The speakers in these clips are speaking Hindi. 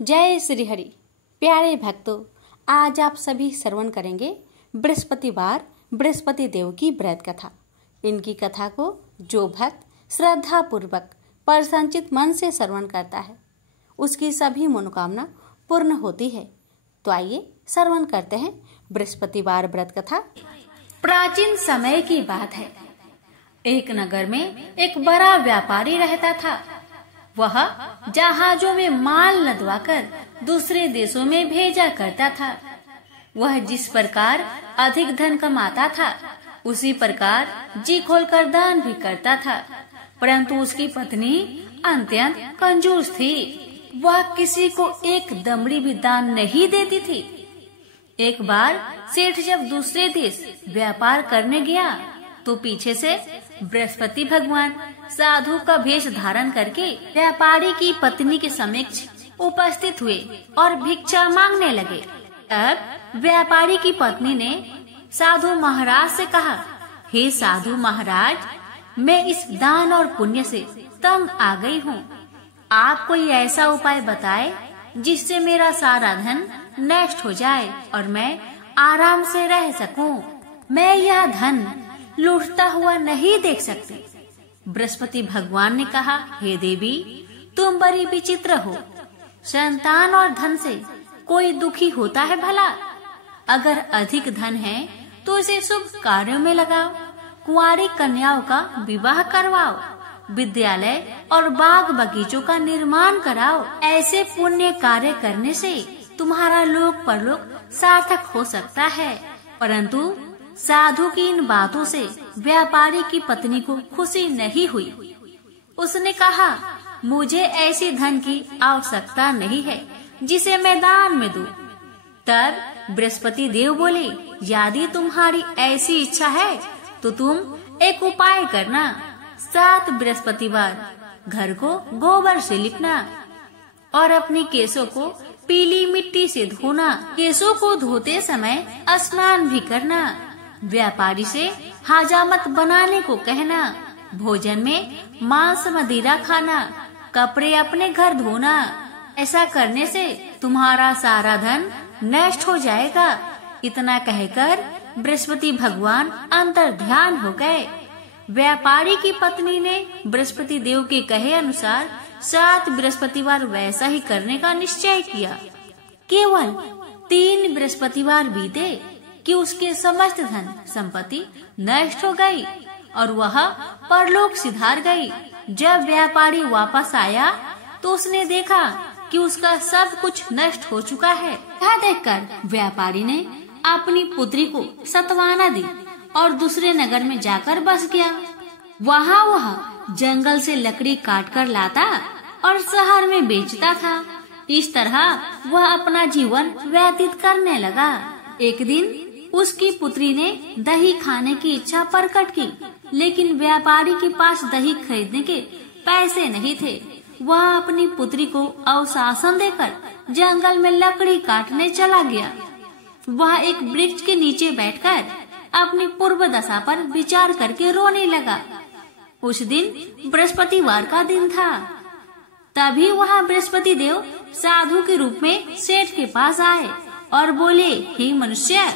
जय श्री हरि। प्यारे भक्तों, आज आप सभी श्रवण करेंगे बृहस्पतिवार बृहस्पति देव की व्रत कथा। इनकी कथा को जो भक्त श्रद्धा पूर्वक प्रसन्नचित मन से श्रवण करता है उसकी सभी मनोकामना पूर्ण होती है। तो आइए श्रवण करते हैं बृहस्पतिवार व्रत कथा। प्राचीन समय की बात है। एक नगर में एक बड़ा व्यापारी रहता था। वह जहाजों में माल लदवाकर दूसरे देशों में भेजा करता था। वह जिस प्रकार अधिक धन कमाता था उसी प्रकार जी खोलकर दान भी करता था, परंतु उसकी पत्नी अत्यंत कंजूस थी। वह किसी को एक दमड़ी भी दान नहीं देती थी। एक बार सेठ जब दूसरे देश व्यापार करने गया तो पीछे से बृहस्पति भगवान साधु का वेश धारण करके व्यापारी की पत्नी के समक्ष उपस्थित हुए और भिक्षा मांगने लगे। तब व्यापारी की पत्नी ने साधु महाराज से कहा, हे साधु महाराज, मैं इस दान और पुण्य से तंग आ गई हूँ। आप कोई ऐसा उपाय बताए जिससे मेरा सारा धन नष्ट हो जाए और मैं आराम से रह सकूं। मैं यह धन लूटता हुआ नहीं देख सकती। बृहस्पति भगवान ने कहा, हे देवी, तुम बड़ी विचित्र हो। संतान और धन से कोई दुखी होता है भला? अगर अधिक धन है तो इसे शुभ कार्यों में लगाओ, कुंवारी कन्याओं का विवाह करवाओ, विद्यालय और बाग बगीचों का निर्माण कराओ। ऐसे पुण्य कार्य करने से तुम्हारा लोक परलोक सार्थक हो सकता है। परंतु साधु की इन बातों से व्यापारी की पत्नी को खुशी नहीं हुई। उसने कहा, मुझे ऐसी धन की आवश्यकता नहीं है जिसे मैं दान में दूं। तब बृहस्पति देव बोले, यदि तुम्हारी ऐसी इच्छा है तो तुम एक उपाय करना। 7 बृहस्पतिवार घर को गोबर से लिपना और अपने केशों को पीली मिट्टी से धोना। केशों को धोते समय स्नान भी करना। व्यापारी से हजामत बनाने को कहना। भोजन में मांस मदिरा खाना। कपड़े अपने घर धोना। ऐसा करने से तुम्हारा सारा धन नष्ट हो जाएगा। इतना कहकर बृहस्पति भगवान अंतर ध्यान हो गए। व्यापारी की पत्नी ने बृहस्पति देव के कहे अनुसार 7 बृहस्पतिवार वैसा ही करने का निश्चय किया। केवल 3 बृहस्पतिवार बीते कि उसके समस्त धन संपत्ति नष्ट हो गई और वह परलोक सिधार गई। जब व्यापारी वापस आया तो उसने देखा कि उसका सब कुछ नष्ट हो चुका है। यह देखकर व्यापारी ने अपनी पुत्री को सत्वाना दी और दूसरे नगर में जाकर बस गया। वहाँ वह जंगल से लकड़ी काट कर लाता और शहर में बेचता था। इस तरह वह अपना जीवन व्यतीत करने लगा। एक दिन उसकी पुत्री ने दही खाने की इच्छा प्रकट की, लेकिन व्यापारी के पास दही खरीदने के पैसे नहीं थे। वह अपनी पुत्री को अवशासन देकर जंगल में लकड़ी काटने चला गया। वह एक वृक्ष के नीचे बैठकर अपनी पूर्व दशा पर विचार करके रोने लगा। उस दिन बृहस्पतिवार का दिन था। तभी वह बृहस्पति देव साधु के रूप में सेठ के पास आए और बोले, हे मनुष्य,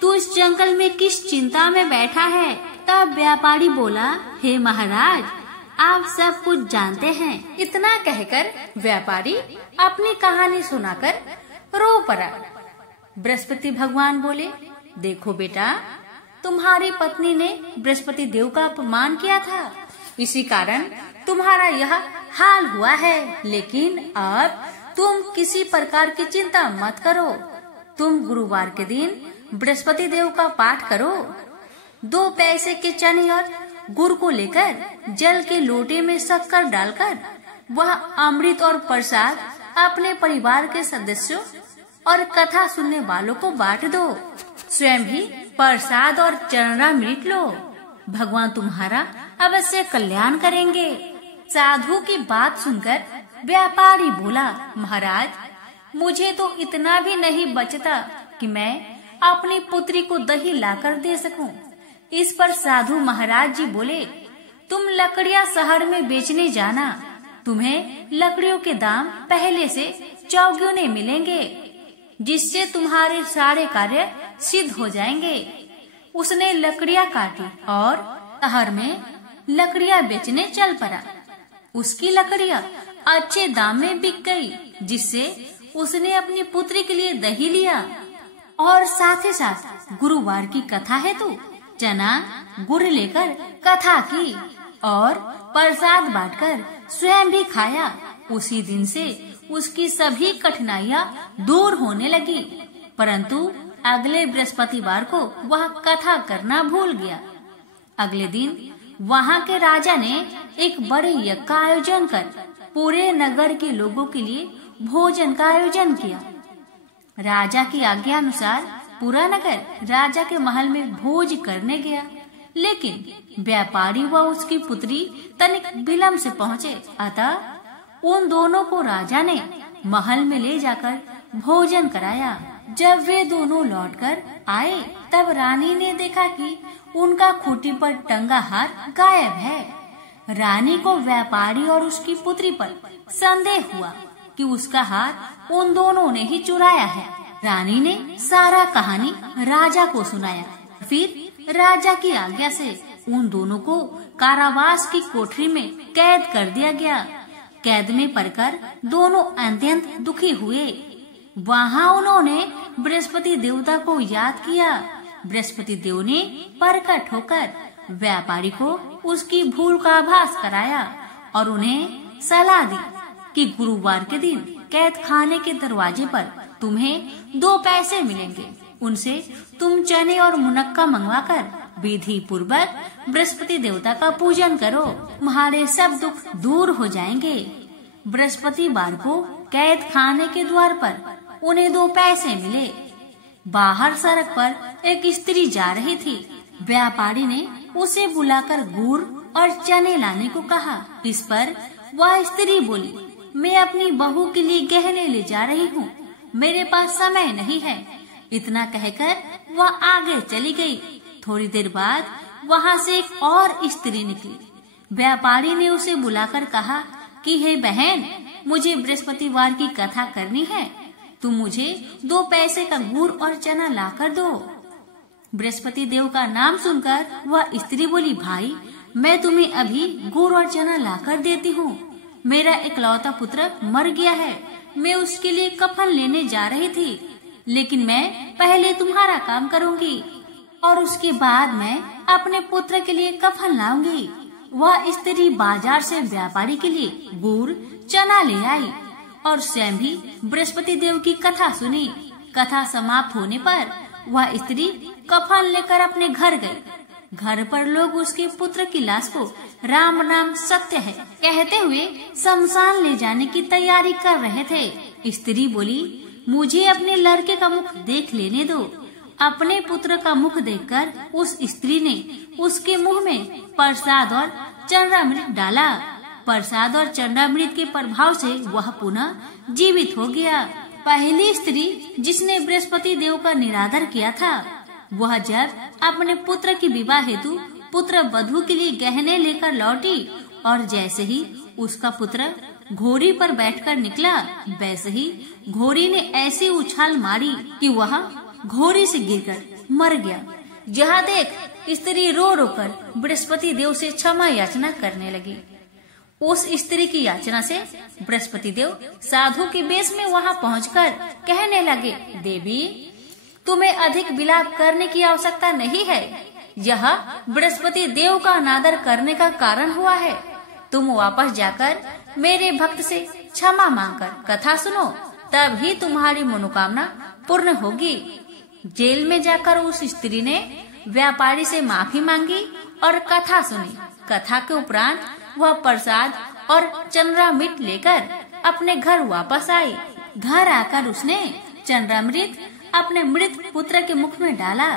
तू इस जंगल में किस चिंता में बैठा है? तब व्यापारी बोला, हे महाराज, आप सब कुछ जानते हैं। इतना कहकर व्यापारी अपनी कहानी सुनाकर रो पड़ा। बृहस्पति भगवान बोले, देखो बेटा, तुम्हारी पत्नी ने बृहस्पति देव का अपमान किया था, इसी कारण तुम्हारा यह हाल हुआ है। लेकिन अब तुम किसी प्रकार की चिंता मत करो। तुम गुरुवार के दिन बृहस्पति देव का पाठ करो। 2 पैसे के चने और गुड़ को लेकर जल के लोटे में शक्कर डालकर वह अमृत और प्रसाद अपने परिवार के सदस्यों और कथा सुनने वालों को बांट दो। स्वयं भी प्रसाद और चरणामृत लो। भगवान तुम्हारा अवश्य कल्याण करेंगे। साधु की बात सुनकर व्यापारी बोला, महाराज, मुझे तो इतना भी नहीं बचता कि मैं अपनी पुत्री को दही लाकर दे सकूं। इस पर साधु महाराज जी बोले, तुम लकड़ियां शहर में बेचने जाना। तुम्हें लकड़ियों के दाम पहले से चौगुने मिलेंगे, जिससे तुम्हारे सारे कार्य सिद्ध हो जाएंगे। उसने लकड़ियां काटी और शहर में लकड़ियां बेचने चल पड़ा। उसकी लकड़ियां अच्छे दाम में बिक गई, जिससे उसने अपनी पुत्री के लिए दही लिया और साथ ही साथ गुरुवार की कथा हेतु चना गुड़ लेकर कथा की और प्रसाद बांटकर स्वयं भी खाया। उसी दिन से उसकी सभी कठिनाइयां दूर होने लगी, परंतु अगले बृहस्पतिवार को वह कथा करना भूल गया। अगले दिन वहाँ के राजा ने एक बड़े यज्ञ का आयोजन कर पूरे नगर के लोगों के लिए भोजन का आयोजन किया। राजा की आज्ञा अनुसार पूरा नगर राजा के महल में भोज करने गया, लेकिन व्यापारी व उसकी पुत्री तनिक विलंब से पहुँचे। अतः उन दोनों को राजा ने महल में ले जाकर भोजन कराया। जब वे दोनों लौटकर आए, तब रानी ने देखा कि उनका खूंटी पर टंगा हार गायब है। रानी को व्यापारी और उसकी पुत्री पर संदेह हुआ कि उसका हार उन दोनों ने ही चुराया है। रानी ने सारा कहानी राजा को सुनाया। फिर राजा की आज्ञा से उन दोनों को कारावास की कोठरी में कैद कर दिया गया। कैद में पड़कर दोनों अत्यंत दुखी हुए। वहाँ उन्होंने बृहस्पति देवता को याद किया। बृहस्पति देव ने प्रकट होकर व्यापारी को उसकी भूल का आभास कराया और उन्हें सलाह दी कि गुरुवार के दिन कैद खाने के दरवाजे पर तुम्हें 2 पैसे मिलेंगे। उनसे तुम चने और मुनक्का मंगवाकर विधि पूर्वक बृहस्पति देवता का पूजन करो, तुम्हारे सब दुख दूर हो जाएंगे। बृहस्पतिवार को कैद खाने के द्वार पर उन्हें 2 पैसे मिले। बाहर सड़क पर एक स्त्री जा रही थी। व्यापारी ने उसे बुलाकर गुड़ और चने लाने को कहा। इस पर वह स्त्री बोली, मैं अपनी बहू के लिए गहने ले जा रही हूँ, मेरे पास समय नहीं है। इतना कहकर वह आगे चली गई। थोड़ी देर बाद वहाँ से एक और स्त्री निकली। व्यापारी ने उसे बुलाकर कहा कि हे बहन, मुझे बृहस्पतिवार की कथा करनी है, तुम मुझे 2 पैसे का गुड़ और चना लाकर दो। बृहस्पति देव का नाम सुनकर वह स्त्री बोली, भाई मैं तुम्हें अभी गुड़ और चना लाकर देती हूँ। मेरा इकलौता पुत्र मर गया है, मैं उसके लिए कफन लेने जा रही थी, लेकिन मैं पहले तुम्हारा काम करूँगी और उसके बाद मैं अपने पुत्र के लिए कफन लाऊंगी। वह स्त्री बाजार से व्यापारी के लिए गुड़ चना ले आई और स्वयं भी बृहस्पति देव की कथा सुनी। कथा समाप्त होने पर वह स्त्री कफन लेकर अपने घर गई। घर पर लोग उसके पुत्र की लाश को राम नाम सत्य है कहते हुए शमशान ले जाने की तैयारी कर रहे थे। स्त्री बोली, मुझे अपने लड़के का मुख देख लेने दो। अपने पुत्र का मुख देखकर उस स्त्री ने उसके मुंह में प्रसाद और चंद्रामृत डाला। प्रसाद और चंद्रामृत के प्रभाव से वह पुनः जीवित हो गया। पहली स्त्री जिसने बृहस्पति देव का निरादर किया था, वह जब अपने पुत्र की विवाह हेतु पुत्र वधू के लिए गहने लेकर लौटी और जैसे ही उसका पुत्र घोड़ी पर बैठकर निकला, वैसे ही घोड़ी ने ऐसी उछाल मारी कि वह घोड़ी से गिरकर मर गया। जहाँ देख स्त्री रो रो कर बृहस्पति देव से क्षमा याचना करने लगी। उस स्त्री की याचना से बृहस्पति देव साधु के वेश में वहाँ पहुंचकर कहने लगे, देवी तुम्हें अधिक विलाप करने की आवश्यकता नहीं है। यह बृहस्पति देव का अनादर करने का कारण हुआ है। तुम वापस जाकर मेरे भक्त से क्षमा मांगकर कथा सुनो, तब ही तुम्हारी मनोकामना पूर्ण होगी। जेल में जाकर उस स्त्री ने व्यापारी से माफी मांगी और कथा सुनी। कथा के उपरांत वह प्रसाद और चंद्रामृत लेकर अपने घर वापस आई। घर आकर उसने चंद्रामृत अपने मृत पुत्र के मुख में डाला।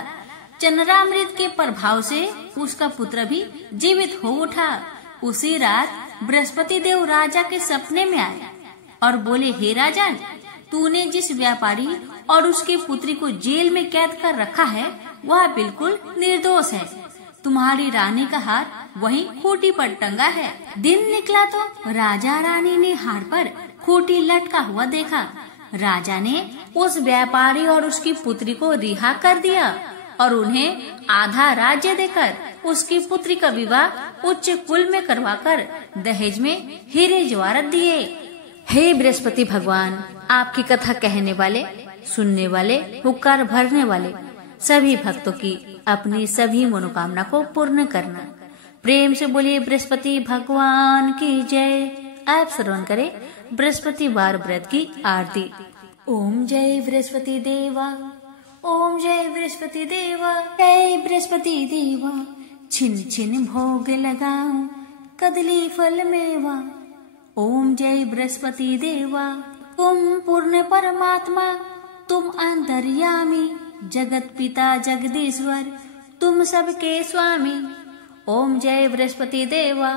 चंद्रामृत के प्रभाव से उसका पुत्र भी जीवित हो उठा। उसी रात बृहस्पति देव राजा के सपने में आए और बोले, हे राजन, तूने जिस व्यापारी और उसके पुत्री को जेल में कैद कर रखा है, वह बिल्कुल निर्दोष है। तुम्हारी रानी का हार वहीं खूंटी पर टंगा है। दिन निकला तो राजा रानी ने हार पर खूंटी लटका हुआ देखा। राजा ने उस व्यापारी और उसकी पुत्री को रिहा कर दिया और उन्हें आधा राज्य देकर उसकी पुत्री का विवाह उच्च कुल में करवाकर दहेज में हीरे जवाहरात दिए। हे बृहस्पति भगवान, आपकी कथा कहने वाले, सुनने वाले, हुक्कार भरने वाले सभी भक्तों की अपनी सभी मनोकामना को पूर्ण करना। प्रेम से बोलिए बृहस्पति भगवान की जय। आप श्रवण करें बृहस्पतिवार व्रत की आरती। ओम जय बृहस्पति देवा, ओम जय बृहस्पति देवा, जय बृहस्पति देवा। छिन छिन भोग लगाऊं कदली फल मेवा। ओम जय बृहस्पति देवा। तुम पूर्ण परमात्मा, तुम अंतर्यामी, जगत पिता जगदीश्वर, तुम सबके स्वामी। ओम जय बृहस्पति देवा।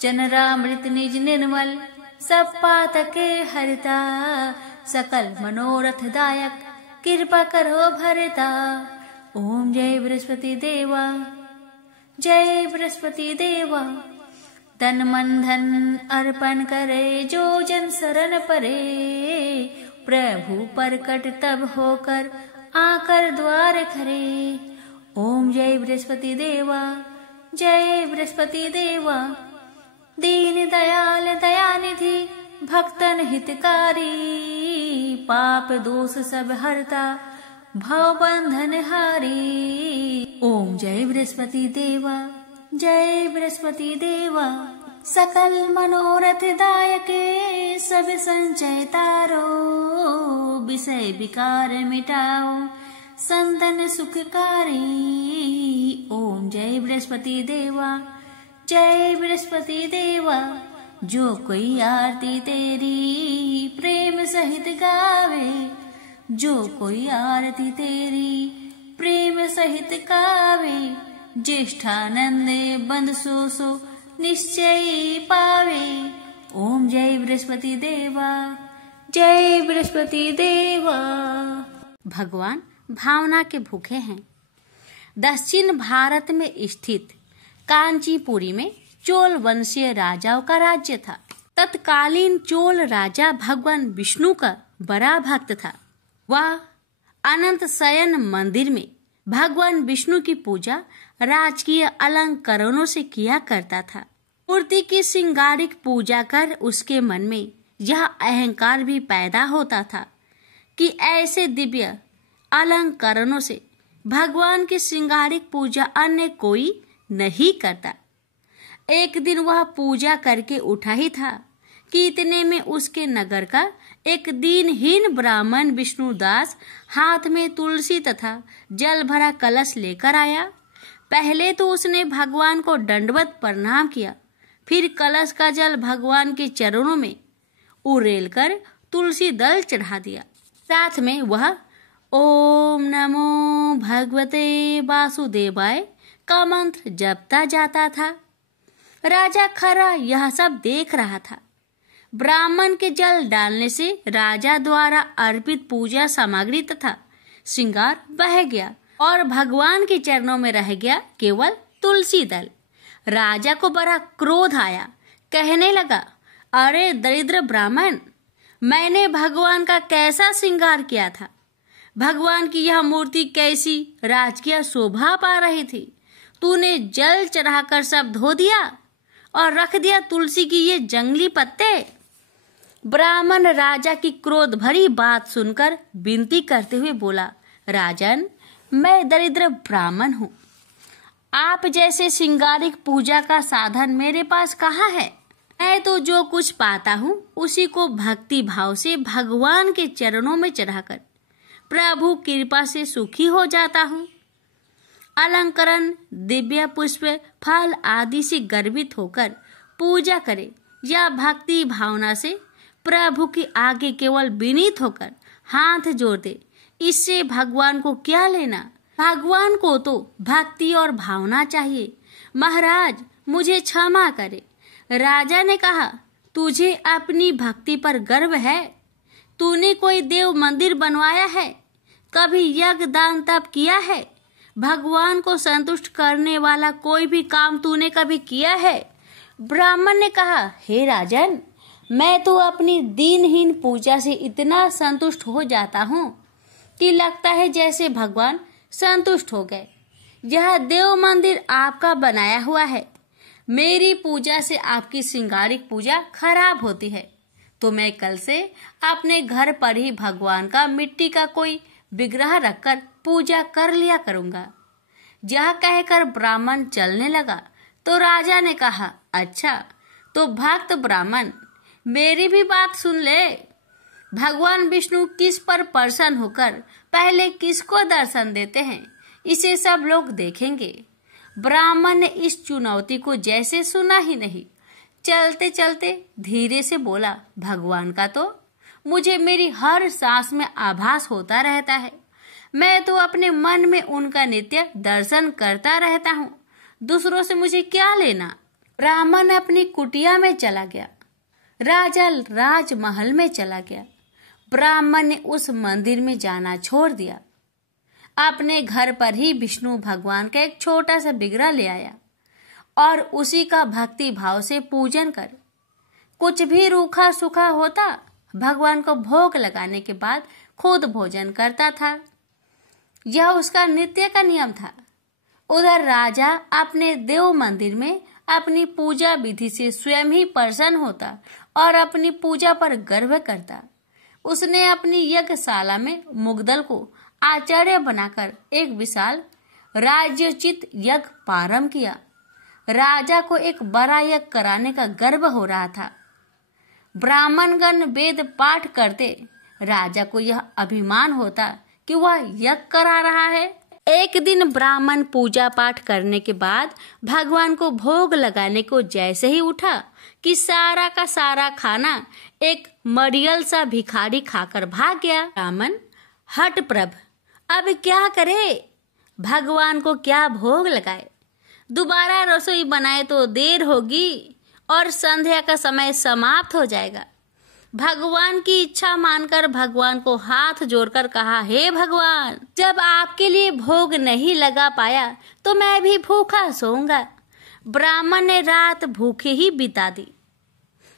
चनरामृत निज निर्मल, सब पातके हरता, सकल मनोरथ दायक, कृपा करो भरता। ओम जय बृहस्पति देवा, जय बृहस्पति देवा। तन मन धन अर्पण करे जो जन शरण परे, प्रभु प्रकट तब होकर आकर द्वार खरे। ओम जय बृहस्पति देवा, जय बृहस्पति देवा। दीन दयाल दयानिधि, भक्तन हितकारी, पाप दोष सब हरता, भव बंधन हारी। ओम जय बृहस्पति देवा, जय बृहस्पति देवा। सकल मनोरथ दायके, सब संचय तारो, विषय विकार मिटाओ, संतन सुखकारी। ओम जय बृहस्पति देवा, जय बृहस्पति देवा। जो कोई आरती तेरी प्रेम सहित गावे, जो कोई आरती तेरी प्रेम सहित गावे, ज्येष्ठानंदे बंद सो निश्चय पावे। ओम जय बृहस्पति देवा, जय बृहस्पति देवा। भगवान भावना के भूखे हैं। दक्षिण भारत में स्थित कांचीपुरी में चोल वंशीय राजाओं का राज्य था। तत्कालीन चोल राजा भगवान विष्णु का बड़ा भक्त था। वह अनंत शयन मंदिर में भगवान विष्णु की पूजा राजकीय अलंकरणों से किया करता था। मूर्ति की श्रृंगारिक पूजा कर उसके मन में यह अहंकार भी पैदा होता था कि ऐसे दिव्य अलंकरणों से भगवान की श्रृंगारिक पूजा अन्य कोई नहीं करता। एक दिन वह पूजा करके उठा ही था कि इतने में उसके नगर का एक दीनहीन ब्राह्मण विष्णुदास हाथ में तुलसी तथा जल भरा कलश लेकर आया। पहले तो उसने भगवान को दंडवत प्रणाम किया, फिर कलश का जल भगवान के चरणों में उड़ेल कर तुलसी दल चढ़ा दिया। साथ में वह ओम नमो भगवते वासुदेवाय का मंत्र जपता जाता था। राजा खरा यह सब देख रहा था। ब्राह्मण के जल डालने से राजा द्वारा अर्पित पूजा सामग्री तथा श्रृंगार बह गया और भगवान के चरणों में रह गया केवल तुलसी दल। राजा को बड़ा क्रोध आया। कहने लगा, अरे दरिद्र ब्राह्मण, मैंने भगवान का कैसा श्रृंगार किया था। भगवान की यह मूर्ति कैसी राजकीय शोभा पा रही थी। तूने जल चढ़ाकर सब धो दिया और रख दिया तुलसी की ये जंगली पत्ते। ब्राह्मण राजा की क्रोध भरी बात सुनकर विनती करते हुए बोला, राजन, मैं दरिद्र ब्राह्मण हूँ। आप जैसे श्रृंगारिक पूजा का साधन मेरे पास कहाँ है। मैं तो जो कुछ पाता हूँ उसी को भक्ति भाव से भगवान के चरणों में चढ़ाकर प्रभु कृपा से सुखी हो जाता हूँ। अलंकरण, दिव्य पुष्प, फल आदि से गर्वित होकर पूजा करे या भक्ति भावना से प्रभु के आगे केवल विनीत होकर हाथ जोड़ दे, इससे भगवान को क्या लेना। भगवान को तो भक्ति और भावना चाहिए। महाराज, मुझे क्षमा करे। राजा ने कहा, तुझे अपनी भक्ति पर गर्व है। तूने कोई देव मंदिर बनवाया है, कभी यज्ञ दान तप किया है, भगवान को संतुष्ट करने वाला कोई भी काम तूने कभी किया है। ब्राह्मण ने कहा, हे राजन, मैं तो अपनी दीनहीन पूजा से इतना संतुष्ट हो जाता हूँ कि लगता है जैसे भगवान संतुष्ट हो गए। यह देव मंदिर आपका बनाया हुआ है। मेरी पूजा से आपकी श्रृंगारिक पूजा खराब होती है, तो मैं कल से अपने घर पर ही भगवान का मिट्टी का कोई विग्रह रखकर पूजा कर लिया करूंगा। यह कहकर ब्राह्मण चलने लगा तो राजा ने कहा, अच्छा तो भक्त ब्राह्मण, मेरी भी बात सुन ले। भगवान विष्णु किस पर प्रसन्न होकर पहले किसको दर्शन देते हैं, इसे सब लोग देखेंगे। ब्राह्मण ने इस चुनौती को जैसे सुना ही नहीं, चलते चलते धीरे से बोला, भगवान का तो मुझे मेरी हर सांस में आभास होता रहता है। मैं तो अपने मन में उनका नित्य दर्शन करता रहता हूँ, दूसरों से मुझे क्या लेना। ब्राह्मण अपनी कुटिया में चला गया, राजा राजमहल में चला गया। ब्राह्मण ने उस मंदिर में जाना छोड़ दिया, अपने घर पर ही विष्णु भगवान का एक छोटा सा विग्रह ले आया और उसी का भक्ति भाव से पूजन कर कुछ भी रूखा सूखा होता भगवान को भोग लगाने के बाद खुद भोजन करता था। यह उसका नित्य का नियम था। उधर राजा अपने देव मंदिर में अपनी पूजा विधि से स्वयं ही प्रसन्न होता और अपनी पूजा पर गर्व करता। उसने अपनी यज्ञशाला में मुग्दल को आचार्य बनाकर एक विशाल राज्योचित यज्ञ प्रारंभ किया। राजा को एक बड़ा यज्ञ कराने का गर्व हो रहा था। ब्राह्मणगण वेद पाठ करते, राजा को यह अभिमान होता कि वह यज्ञ करा रहा है। एक दिन ब्राह्मण पूजा पाठ करने के बाद भगवान को भोग लगाने को जैसे ही उठा कि सारा का सारा खाना एक मरियल सा भिखारी खाकर भाग गया। ब्राह्मण हट प्रभ, अब क्या करे, भगवान को क्या भोग लगाए, दोबारा रसोई बनाए तो देर होगी और संध्या का समय समाप्त हो जाएगा। भगवान की इच्छा मानकर भगवान को हाथ जोड़कर कहा, हे भगवान, जब आपके लिए भोग नहीं लगा पाया तो मैं भी भूखा सोऊंगा। ब्राह्मण ने रात भूखे ही बिता दी।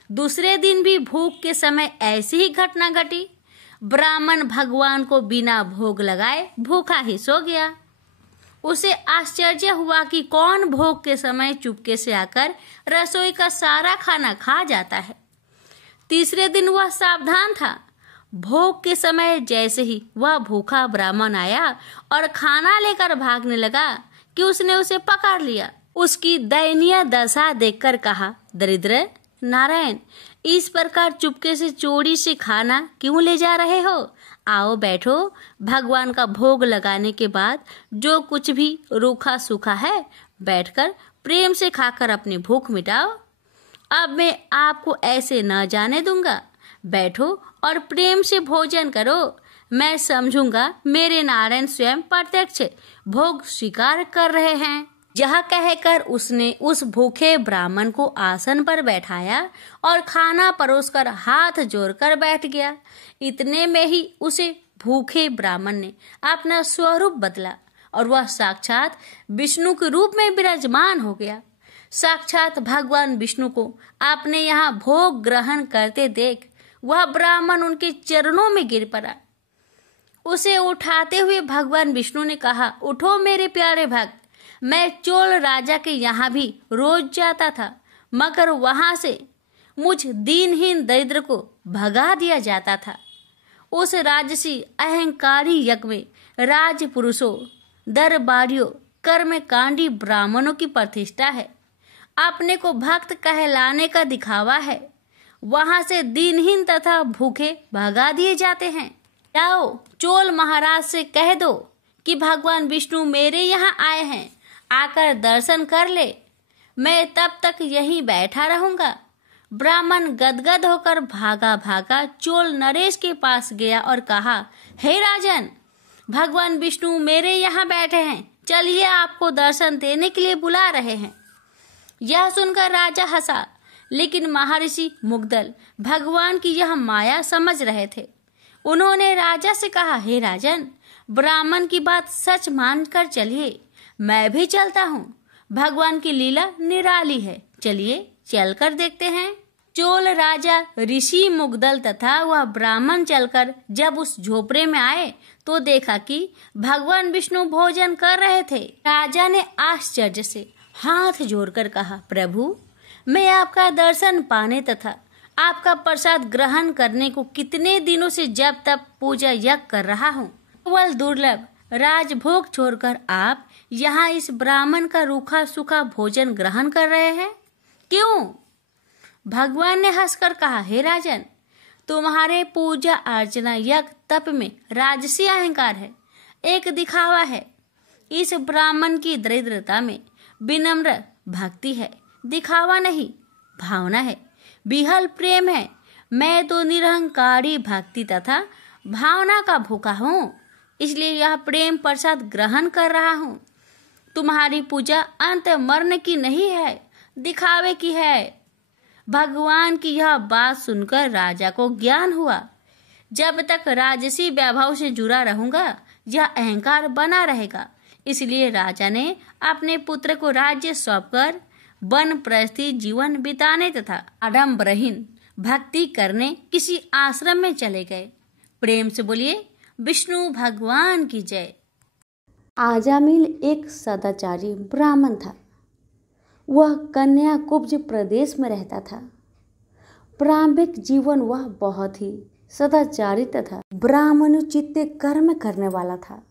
दूसरे दिन भी भूख के समय ऐसी ही घटना घटी। ब्राह्मण भगवान को बिना भोग लगाए भूखा ही सो गया। उसे आश्चर्य हुआ कि कौन भोग के समय चुपके से आकर रसोई का सारा खाना खा जाता है। तीसरे दिन वह सावधान था। भोग के समय जैसे ही वह भूखा ब्राह्मण आया और खाना लेकर भागने लगा कि उसने उसे पकड़ लिया। उसकी दयनीय दशा देखकर कहा, दरिद्र नारायण, इस प्रकार चुपके से चोरी से खाना क्यों ले जा रहे हो? आओ बैठो, भगवान का भोग लगाने के बाद जो कुछ भी रूखा सूखा है बैठकर प्रेम से खाकर अपनी भूख मिटाओ। अब मैं आपको ऐसे न जाने दूंगा। बैठो और प्रेम से भोजन करो। मैं समझूंगा मेरे नारायण स्वयं प्रत्यक्ष भोग स्वीकार कर रहे हैं। यह कहकर उसने उस भूखे ब्राह्मण को आसन पर बैठाया और खाना परोसकर हाथ जोड़कर बैठ गया। इतने में ही उसे भूखे ब्राह्मण ने अपना स्वरूप बदला और वह साक्षात विष्णु के रूप में विराजमान हो गया। साक्षात भगवान विष्णु को आपने यहाँ भोग ग्रहण करते देख वह ब्राह्मण उनके चरणों में गिर पड़ा। उसे उठाते हुए भगवान विष्णु ने कहा, उठो मेरे प्यारे भक्त, मैं चोल राजा के यहाँ भी रोज जाता था, मगर वहां से मुझ दीनहीन दरिद्र को भगा दिया जाता था। उस राजसी अहंकारी यज्ञ में राजपुरुषों, दरबारियों, कर्मकांडी ब्राह्मणों की प्रतिष्ठा है। अपने को भक्त कहलाने का दिखावा है। वहां से दीनहीन तथा भूखे भगा दिए जाते हैं। जाओ चोल महाराज से कह दो कि भगवान विष्णु मेरे यहाँ आए हैं, आकर दर्शन कर ले। मैं तब तक यहीं बैठा रहूंगा। ब्राह्मण गदगद होकर भागा भागा चोल नरेश के पास गया और कहा, हे राजन, भगवान विष्णु मेरे यहाँ बैठे हैं, चलिए आपको दर्शन देने के लिए बुला रहे हैं। यह सुनकर राजा हंसा, लेकिन महर्षि मुग्दल भगवान की यह माया समझ रहे थे। उन्होंने राजा से कहा, हे राजन, ब्राह्मण की बात सच मानकर चलिए, मैं भी चलता हूँ। भगवान की लीला निराली है, चलिए चलकर देखते हैं। चोल राजा ऋषि मुग्दल तथा वह ब्राह्मण चलकर जब उस झोपड़े में आए तो देखा कि भगवान विष्णु भोजन कर रहे थे। राजा ने आश्चर्य से हाथ जोड़कर कहा, प्रभु, मैं आपका दर्शन पाने तथा आपका प्रसाद ग्रहण करने को कितने दिनों से जब तब पूजा यज्ञ कर रहा हूँ। केवल दुर्लभ राजभोग छोड़कर आप यहाँ इस ब्राह्मण का रूखा सूखा भोजन ग्रहण कर रहे हैं, क्यों? भगवान ने हंसकर कहा, हे राजन, तुम्हारे पूजा अर्चना यज्ञ तप में राजसी अहंकार है, एक दिखावा है। इस ब्राह्मण की दरिद्रता में विनम्र भक्ति है, दिखावा नहीं, भावना है, विहल प्रेम है। मैं तो निरहंकारी भक्ति तथा भावना का भूखा हूँ, इसलिए यह प्रेम प्रसाद ग्रहण कर रहा हूँ। तुम्हारी पूजा अंत मरण की नहीं है, दिखावे की है। भगवान की यह बात सुनकर राजा को ज्ञान हुआ, जब तक राजसी वैभव से जुड़ा रहूंगा यह अहंकार बना रहेगा। इसलिए राजा ने अपने पुत्र को राज्य सौंपकर वन प्रस्थी जीवन बिताने तथा आडंबरहीन भक्ति करने किसी आश्रम में चले गए। प्रेम से बोलिए विष्णु भगवान की जय। आजामिल एक सदाचारी ब्राह्मण था। वह कन्याकुब्ज प्रदेश में रहता था। प्रारंभिक जीवन वह बहुत ही सदाचारी तथा ब्राह्मणोचित कर्म करने वाला था।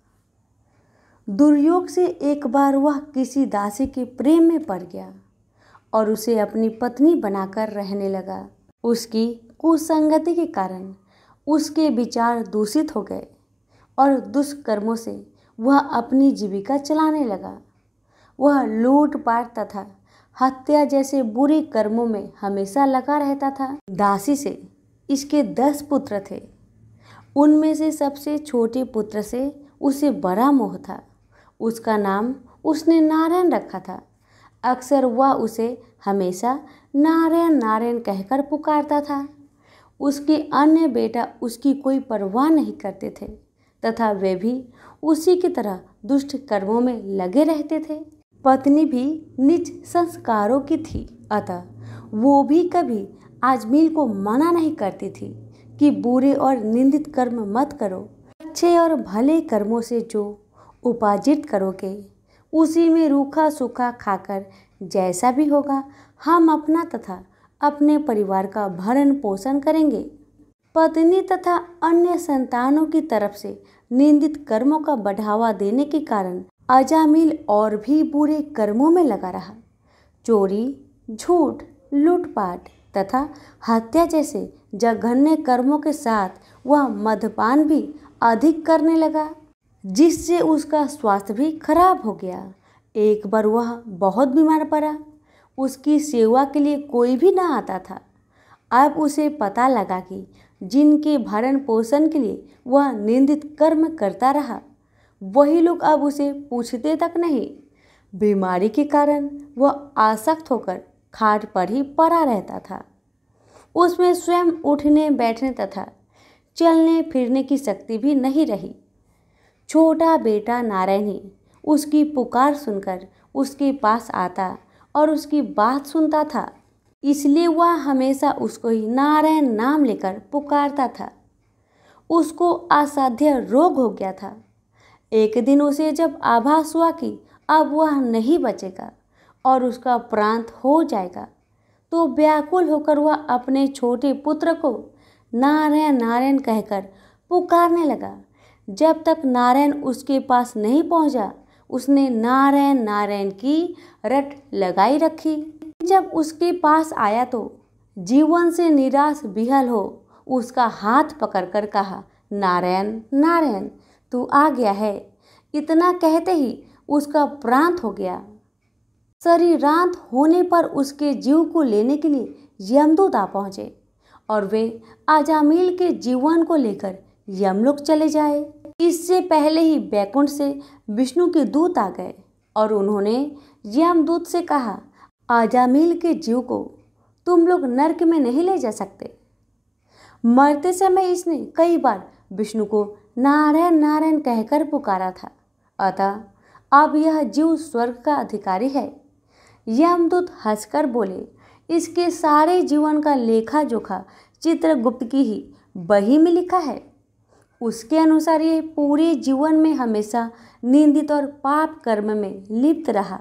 दुर्योग से एक बार वह किसी दासी के प्रेम में पड़ गया और उसे अपनी पत्नी बनाकर रहने लगा। उसकी कुसंगति के कारण उसके विचार दूषित हो गए और दुष्कर्मों से वह अपनी जीविका चलाने लगा। वह लूटपाट तथा हत्या जैसे बुरे कर्मों में हमेशा लगा रहता था। दासी से इसके 10 पुत्र थे। उनमें से सबसे छोटे पुत्र से उसे बड़ा मोह था। उसका नाम उसने नारायण रखा था। अक्सर वह उसे हमेशा नारायण नारायण कहकर पुकारता था। उसके अन्य बेटा उसकी कोई परवाह नहीं करते थे तथा वे भी उसी की तरह दुष्ट कर्मों में लगे रहते थे। पत्नी भी नीच संस्कारों की थी, अतः वो भी कभी आजमील को मना नहीं करती थी कि बुरे और निंदित कर्म मत करो। अच्छे और भले कर्मों से जो उपार्जित करोगे उसी में रूखा सूखा खाकर जैसा भी होगा हम अपना तथा अपने परिवार का भरण पोषण करेंगे। पत्नी तथा अन्य संतानों की तरफ से निंदित कर्मों का बढ़ावा देने के कारण अजामिल और भी बुरे कर्मों में लगा रहा। चोरी, झूठ, लूटपाट तथा हत्या जैसे जघन्य कर्मों के साथ वह मद्यपान भी अधिक करने लगा, जिससे उसका स्वास्थ्य भी खराब हो गया। एक बार वह बहुत बीमार पड़ा। उसकी सेवा के लिए कोई भी न आता था। अब उसे पता लगा कि जिनके भरण पोषण के लिए वह निंदित कर्म करता रहा वही लोग अब उसे पूछते तक नहीं। बीमारी के कारण वह आसक्त होकर खाट पर ही पड़ा रहता था। उसमें स्वयं उठने बैठने तथा चलने फिरने की शक्ति भी नहीं रही। छोटा बेटा नारायण ही उसकी पुकार सुनकर उसके पास आता और उसकी बात सुनता था, इसलिए वह हमेशा उसको ही नारायण नाम लेकर पुकारता था। उसको असाध्य रोग हो गया था। एक दिन उसे जब आभास हुआ कि अब वह नहीं बचेगा और उसका प्रांत हो जाएगा, तो व्याकुल होकर वह अपने छोटे पुत्र को नारायण नारायण कहकर पुकारने लगा। जब तक नारायण उसके पास नहीं पहुंचा, उसने नारायण नारायण की रट लगाई रखी। जब उसके पास आया तो जीवन से निराश विहल हो उसका हाथ पकड़कर कहा, नारायण नारायण तू आ गया है। इतना कहते ही उसका प्रांत हो गया। शरीरांत होने पर उसके जीव को लेने के लिए यमदूत आ पहुंचे और वे अजामिल के जीवन को लेकर यमलोक चले जाए। इससे पहले ही बैकुंठ से विष्णु के दूत आ गए और उन्होंने यमदूत से कहा, अजामिल के जीव को तुम लोग नरक में नहीं ले जा सकते। मरते समय इसने कई बार विष्णु को नारायण नारायण कहकर पुकारा था, अतः अब यह जीव स्वर्ग का अधिकारी है। यमदूत हंसकर बोले, इसके सारे जीवन का लेखा जोखा चित्रगुप्त की ही बही में लिखा है। उसके अनुसार ये पूरे जीवन में हमेशा निंदित और पाप कर्म में लिप्त रहा।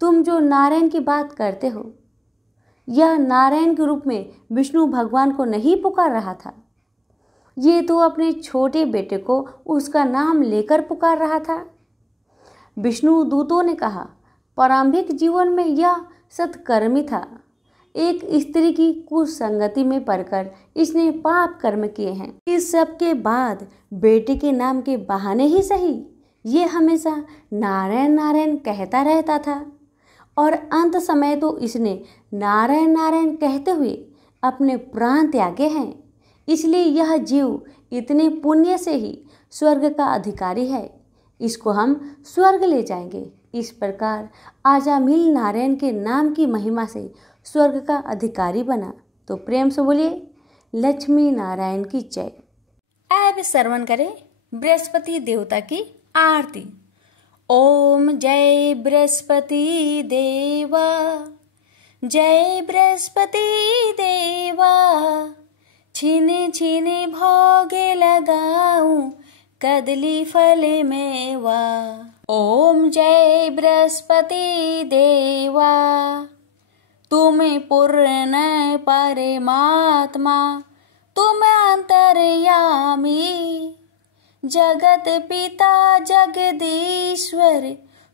तुम जो नारायण की बात करते हो, यह नारायण के रूप में विष्णु भगवान को नहीं पुकार रहा था। ये तो अपने छोटे बेटे को उसका नाम लेकर पुकार रहा था। विष्णु दूतों ने कहा, प्रारंभिक जीवन में यह सत्कर्मी था। एक स्त्री की कुसंगति में पड़कर इसने पाप कर्म किए हैं। इस सब के बाद बेटे के नाम के बहाने ही सही ये हमेशा नारायण नारायण कहता रहता था, और अंत समय तो इसने नारायण नारायण कहते हुए अपने प्राण त्यागे हैं। इसलिए यह जीव इतने पुण्य से ही स्वर्ग का अधिकारी है। इसको हम स्वर्ग ले जाएंगे। इस प्रकार आजामिल नारायण के नाम की महिमा से स्वर्ग का अधिकारी बना। तो प्रेम से बोलिए लक्ष्मी नारायण की जय। अब श्रवण करें बृहस्पति देवता की आरती। ओम जय बृहस्पति देवा, जय बृहस्पति देवा, छीने छीने भोगे लगाऊं कदली फल मेवा। ओम जय बृहस्पति देवा, तुम पूर्ण परमात्मा, तुम अंतर्यामी, जगत पिता जगदीश्वर,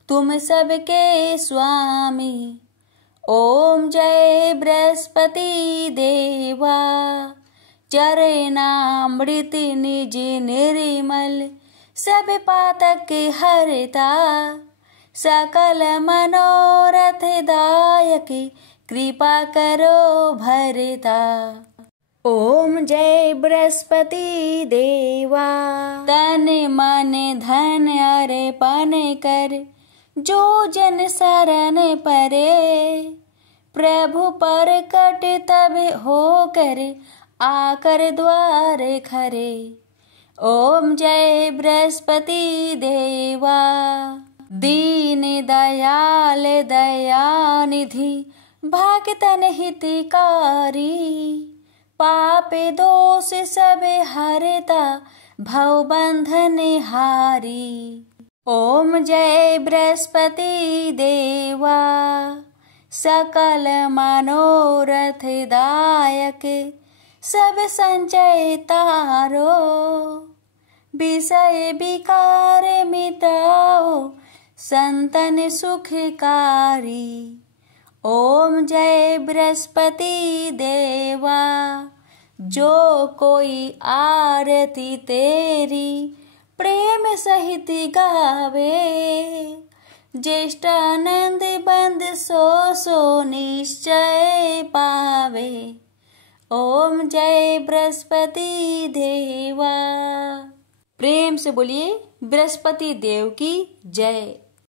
तुम सबके स्वामी। ओम जय बृहस्पति देवा, चरणामृत निज निर्मल, सब पातक हरता, सकल मनोरथ दायक, कृपा करो भरता। ओम जय बृहस्पति देवा, तन मन धन अर्पण कर, जो जन शरण परे, प्रभु पर कट तब हो कर, आकर द्वार खरे। ओम जय बृहस्पति देवा, दीन दयाल दयानिधि, भक्तन हितकारी, पाप दोष सब हरता, भव बंधन हारी। ओम जय बृहस्पति देवा, सकल मनोरथ दायक, सब संचय तारो, विषय विकार मिटाओ, संतन सुखकारी। ओम जय बृहस्पति देवा, जो कोई आरती तेरी प्रेम सहित गावे, ज्येष्ठानंद बंद सो निश्चय पावे। ओम जय बृहस्पति देवा। प्रेम से बोलिए बृहस्पति देव की जय।